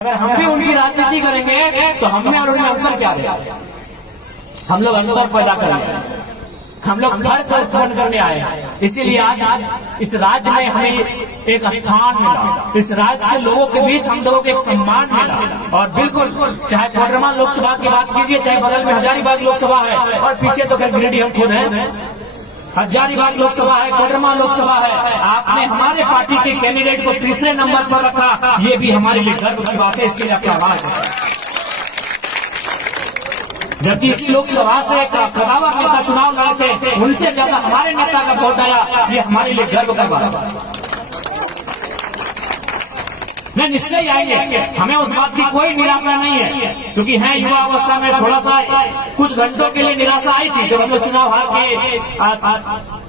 अगर हम भी उनकी राजनीति करेंगे तो हमें और उनमें अंतर क्या है? हम लोग अंतर पैदा करेंगे, हम लोग फर्क उत्पन्न करने आए हैं। इसीलिए आज इस राज्य में हमें एक स्थान मिला, इस राज्य के लोगों के बीच हम लोगों को एक सम्मान मिला। और बिल्कुल चाहे कोडरमा लोकसभा की बात कीजिए, चाहे बगल में हजारीबाग लोकसभा है और पीछे तो खैर गिरिडीह हम खुद हैं, हजारीबाग लोकसभा है, कोडरमा लोकसभा है। आपने हमारे पार्टी के कैंडिडेट को तीसरे नंबर पर रखा, ये भी हमारे लिए गर्व की बात है। इसके लिए आपका आभार है। जबकि इसी लोकसभा से कदावर नेता चुनाव लड़े थे, उनसे ज्यादा हमारे नेता का वोट आया, ये हमारे लिए गर्व का बात है। मैं निश्चय आएंगे, हमें उस बात की कोई निराशा नहीं है, क्योंकि है युवा अवस्था में थोड़ा सा कुछ घंटों के लिए निराशा आई थी जब हम लोग चुनाव हार के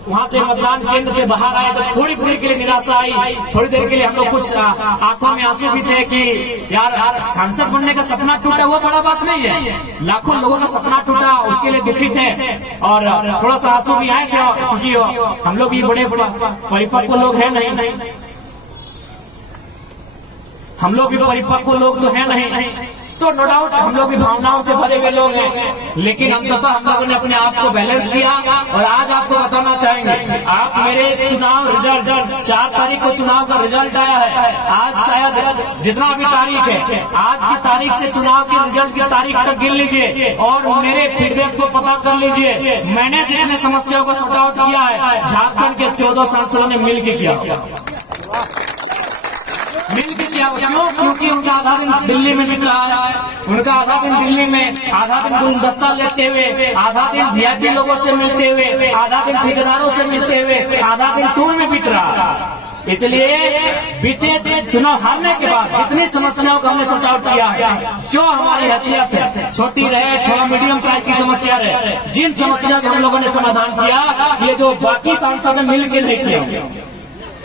वहां से मतदान केंद्र से बाहर आए, तो थोड़ी देर के लिए निराशा आई। थोड़ी देर के लिए हम लोग कुछ आंखों में आंसू भी थे कि यार सांसद बनने का सपना टूटा, वो बड़ा बात नहीं है। लाखों लोगों का सपना टूटा, उसके लिए दुखी थे और थोड़ा सा आंसू भी आए थे, क्योंकि हम लोग भी बड़े परिपक्व लोग हैं नहीं, हम लोग भी परिपक्व लोग तो है नहीं, तो नो डाउट हम लोग भी भावनाओं से भरे हुए लोग हैं। लेकिन अंततः हम लोगों ने अपने आप को बैलेंस किया और आज आपको बताना चाहेंगे, आप मेरे चुनाव रिजल्ट 4 तारीख को चुनाव का रिजल्ट आया है। आज शायद जितना भी तारीख है, आज की तारीख से चुनाव के रिजल्ट की तारीख तक गिन लीजिए और मेरे फीडबैक को पता कर लीजिए। मैंने जितने समस्याओं को सॉर्ट आउट किया है, झारखंड के 14 सांसदों ने मिलकर किया। क्यों? क्योंकि उनका आधा दिन दिल्ली में बीत रहा है, उनका आधा दिन दिल्ली में, आधा दिन गुलदस्ता लेते हुए, आधा दिन वीआईपी लोगों से मिलते हुए, आधा दिन ठेकेदारों से मिलते हुए, आधा दिन टूर में बीत रहा है। इसलिए बीते चुनाव हारने के बाद जितनी समस्याओं का हमने सॉर्ट आउट किया है, जो हमारी हैसियत है, छोटी रहे थोड़ा मीडियम साइज की समस्या रहे, जिन समस्या का हम लोगों ने समाधान किया, ये जो बाकी सांसद ने मिलकर नहीं किया,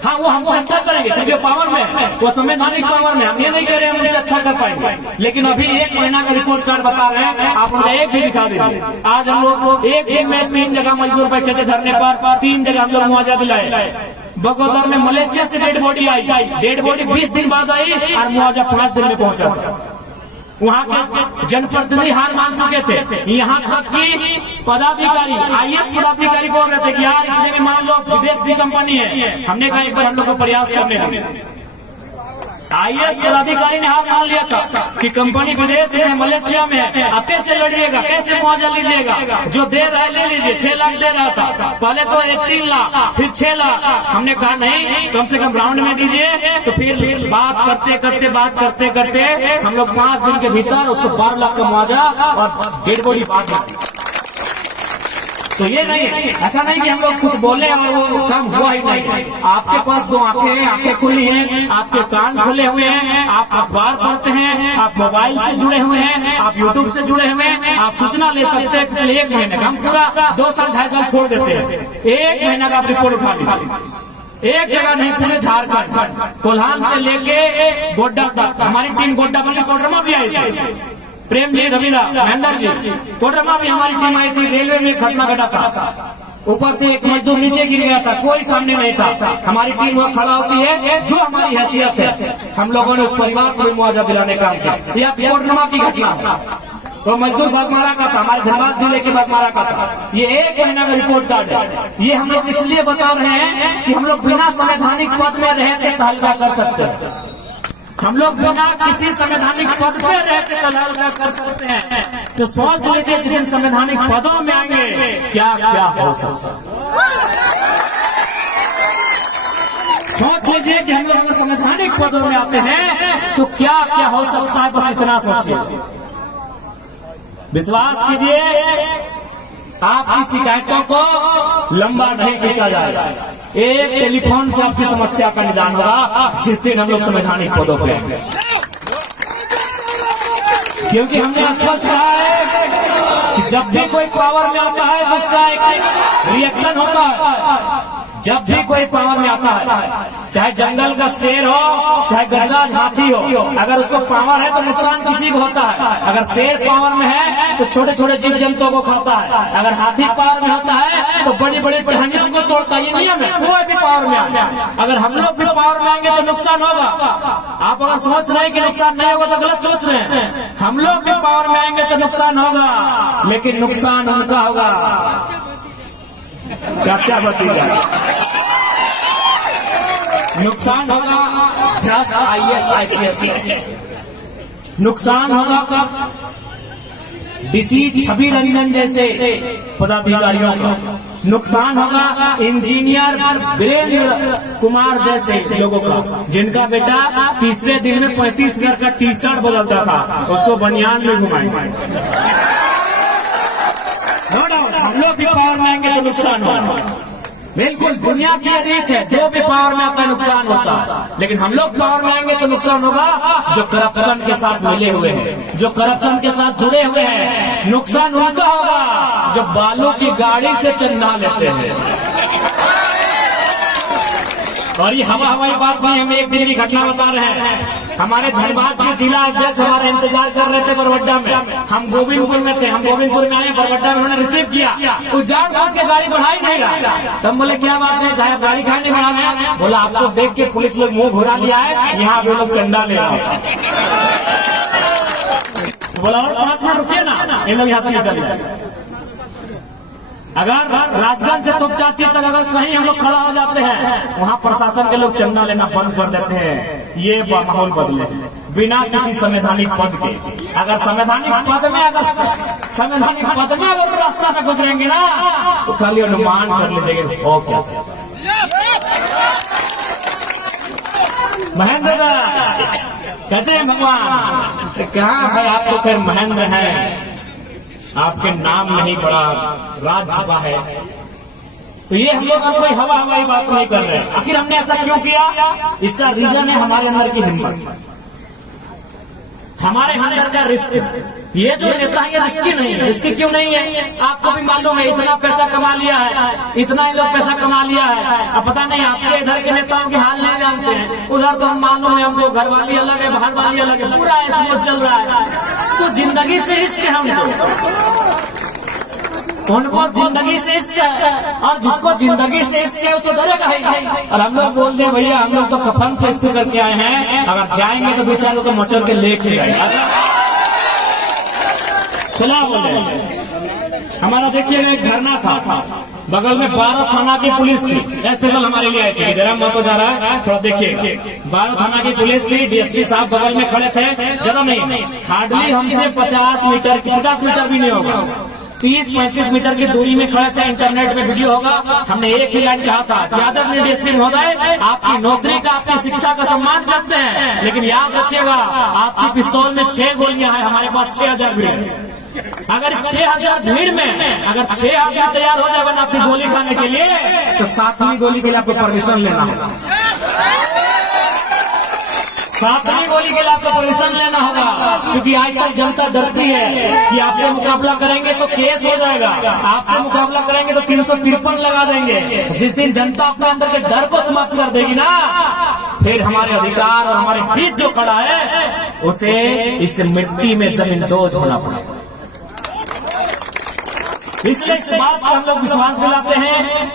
हाँ वो हमसे अच्छा करेंगे क्योंकि पावर में, वो संवैधानिक पावर में। हम ये नहीं कह रहे हैं उनसे अच्छा कर पाएंगे, लेकिन अभी 1 महीना का रिपोर्ट कार्ड बता रहे हैं, आप उन्हें एक भी दिखा दीजिए। आज हम लोग एक दिन में 3 जगह मजदूर बैठे थे धरने पर, 3 जगह हम लोग मुआवजा दिलाए। बगोदर में मलेशिया से डेड बॉडी आई, डेड बॉडी 20 दिन बाद आई और मुआवजा 5 दिन में पहुंचा। वहाँ के जनप्रतिनिधि हार मान चुके थे, यहाँ तक कि पदाधिकारी आईएएस पदाधिकारी बोल रहे थे कि यार इतने भी मान लो विदेश की कंपनी है। हमने कहा एक बार हम लोग को प्रयास करने लगे। आईएएस पदाधिकारी ने हार मान लिया था कि कंपनी विदेश में मलेशिया में है, कैसे लड़िएगा, कैसे मुआवजा लीजिएगा, जो दे रहा है ले लीजिए। 6 लाख दे रहा था, पहले तो 3 लाख फिर 6 लाख। हमने कहा नहीं, कम से कम राउंड में दीजिए। तो फिर बात करते करते हम लोग 5 दिन के भीतर उसको 12 लाख का मुआवजा और डेड बॉडी बात होती। तो ये नहीं है, ऐसा नहीं कि हम लोग कुछ बोले और वो काम हुआ ही नहीं। आपके पास 2 आंखें हैं, आंखें खुली हैं, आपके कान खुले हुए हैं, आप अखबार पढ़ते हैं, आप मोबाइल से जुड़े हुए हैं, आप यूट्यूब से जुड़े हुए हैं, आप सूचना ले सकते हैं। पिछले 1 महीने का हम पूरा 2 साल 2.5 साल छोड़ देते हैं, 1 महीना का आप रिपोर्ट उठा लीजिए। एक जगह नहीं, पूरे झारखंड कोल्हान से लेके गोड्डा तक हमारी टीम गोड्डा बल्कि कोडरमा भी आई थी। प्रेम जी, रविदा, महेंद्र जी, कोडरमा भी हमारी टीम आई थी। रेलवे में घटना घटा था, ऊपर से एक मजदूर नीचे गिर गया था, कोई सामने नहीं था। हमारी टीम वहाँ खड़ा होती है, जो हमारी हैसियत है हम लोगों ने उस परिवार को मुआवजा दिलाने का काम किया। कोडरमा की घटना तो मजदूर बागमारा का था, हमारे धनबाद जिले के बागमारा का था। ये 1 महीना का रिपोर्ट कार्ड है। ये हम लोग इसलिए बता रहे हैं कि हम लोग बिना संवैधानिक पद में रहते तहलका कर सकते हैं। हम लोग बिना किसी संवैधानिक पद पे रहते तहलका कर सकते हैं। तो सोच लीजिए जिन संवैधानिक पदों में आएंगे क्या क्या हो सकता है। सोच लीजिए कि हम लोग संवैधानिक पदों में आते हैं तो क्या क्या हो सकता है, बस इतना सोचिए। विश्वास कीजिए, आपकी शिकायतों को लंबा नहीं खींचा जाएगा। एक टेलीफोन से आपकी समस्या का निदान होगा जिस दिन हम लोग संवैधानिक पदों पे आएंगे। क्योंकि हमने स्पष्ट कहा है कि जब भी कोई पावर में आता है तो उसका एक रिएक्शन होता है। जब भी कोई पावर में आता है, चाहे जंगल का शेर हो, चाहे गजराज हाथी हो, अगर उसको पावर है तो नुकसान किसी को होता है। अगर शेर पावर में है तो छोटे छोटे जीव जंतुओं को खाता है, अगर हाथी पावर में होता है तो बड़ी बड़ी टहनियों को तोड़ता है। ये नियम है, कोई भी पावर में आए। अगर हम लोग भी पावर में आएंगे तो नुकसान होगा। आप अगर सोच रहे हैं कि नुकसान नहीं होगा तो गलत सोच रहे हैं। हम लोग भी पावर में आएंगे तो नुकसान होगा, लेकिन नुकसान उनका होगा चाचा भतीजा। नुकसान होगा भ्रष्ट IAS IPS, नुकसान होगा DC छवि रंजन जैसे पदाधिकारियों को, नुकसान होगा इंजीनियर वीरेंद्र कुमार जैसे लोगों का, जिनका बेटा तीसरे दिन में 35,000 का टी-शर्ट बदलता था, उसको बनियान में घुमाएंगे। नो डाउट हम लोग भी पावर में आएंगे तो नुकसान होगा। बिल्कुल दुनिया की रीत है, जो भी पावर में आता है नुकसान होता है, लेकिन हम लोग पावर में आएंगे तो नुकसान होगा जो करप्शन के साथ मिले हुए हैं, जो करप्शन के साथ जुड़े हुए हैं। नुकसान उनका होगा जो बालू की गाड़ी से चंदा लेते हैं। और ये हवाई बात नहीं, हम एक दिन की घटना बता रहे हैं। हमारे धनबाद के जिला अध्यक्ष हमारे इंतजार कर रहे थे बरवड्डा में, हम गोविंदपुर में थे, हम गोविंदपुर में आए, बरवड्डा में उन्होंने रिसीव किया, वो जान बूझ के गाड़ी बढ़ाई नहीं रहा। तब बोले क्या बात है, गाड़ी खाने नहीं बढ़ा रहे हैं? बोला आपको देख के पुलिस लोग मुंह घुरा लिया है, यहाँ वे लोग चंदा ले रहे हैं। बोला और 5 मिनट रुकिए ना, ये लोग यहाँ से निकल। अगर राजगंज से तोपचाची तक अगर कहीं हम लोग खड़ा हो जाते हैं, वहाँ प्रशासन के लोग चंदा लेना बंद कर देते हैं। ये माहौल बदले बिना किसी संवैधानिक पद के। अगर संवैधानिक पद में अगर रास्ता में गुजरेंगे ना तो खाली अनुमान कर लीजिएगा हो कैसे। महेंद्र कैसे हैं भगवान? कहाँ है आप तो खैर महेंद्र हैं, आपके नाम नहीं बड़ा राज छुपा है। तो ये हम लोग कोई हवाई बात नहीं कर रहे हैं। आखिर हमने ऐसा क्यों किया? इसका रीजन है हमारे अंदर की हिम्मत, हमारे अंदर का रिस्क। ये जो नेता है ये रिस्की नहीं है। रिस्की क्यों नहीं है? आपको भी मालूम है इतना पैसा कमा लिया है, इतना ही लोग पैसा कमा लिया है। अब पता नहीं आपके इधर के नेताओं के हाल नहीं जानते हैं, उधर तो हम मालूम है, हमको घर वाली अलग है, बाहर वाली अलग है, पूरा ऐसा चल रहा है। तो जिंदगी से रिस्क है उनको जिंदगी से इश्क है, और जिसको जिंदगी से इश्क है वो तो डरेगा ही। और हम लोग बोलते हैं भैया हम लोग तो कफन से इश्क करके आए हैं, अगर जाएंगे तो 2 4 लोग को मचल के लेके जाए। खुला बोले हमारा देखिए एक धरना था, बगल में 12 थाना की पुलिस थी, स्पेशल हमारे लिए आई थी। जरा मौका जा रहा है थोड़ा देखिए, 12 थाना की पुलिस थी, DSP साहब बगल में खड़े थे। ज्यादा नहीं, हार्डली हमसे 50 मीटर भी नहीं होगा, 30-35 मीटर की दूरी में खड़े थे। इंटरनेट में वीडियो होगा। हमने एक ही लाइन कहा था कि आदरणीय DSP महोदय, आपकी नौकरी का, आपकी शिक्षा का सम्मान करते हैं, लेकिन याद रखिएगा आपकी पिस्तौल में 6 गोलियां हैं, हमारे पास 6000 भीड़। अगर 6000 भीड़ में अगर 6 आदमी तैयार हो जाएगा ना आपकी गोली खाने के लिए, तो 7वीं गोली के लिए आपको परमिशन लेना होगा। 7वीं गोली के लिए आपको परमिशन लेना होगा, क्योंकि आजकल जनता डरती है कि आपसे मुकाबला करेंगे तो केस हो जाएगा, आपसे मुकाबला करेंगे तो 353 लगा देंगे। जिस दिन जनता अपने अंदर के डर को समाप्त कर देगी ना, फिर हमारे अधिकार और हमारे हित जो खड़ा है उसे इस मिट्टी में जमींदोज होना पड़ेगा। इसलिए इस बात पर हम लोग विश्वास दिलाते हैं